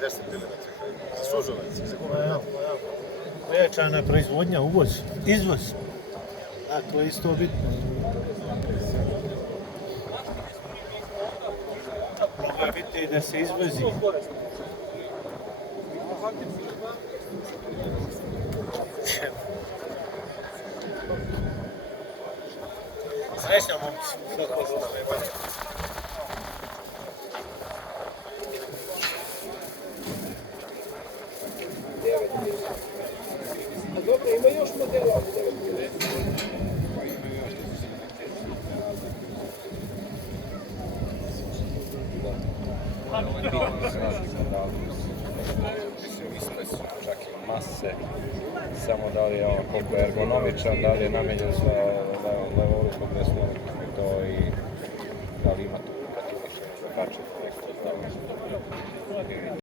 10 mm. Sužovac, za koga? Pojačana proizvodnja, uvoz, izvoz. A to je isto bitno. Mnogo je bitno i da se izvozi. Srećno, momci. A dobro, ima još modela. Mislim, iste su čak i mase, samo da li je on koliko je ergonomičan, da li je namenjen za levoruku, desnoruku i to i da li ima tu kategorične kače.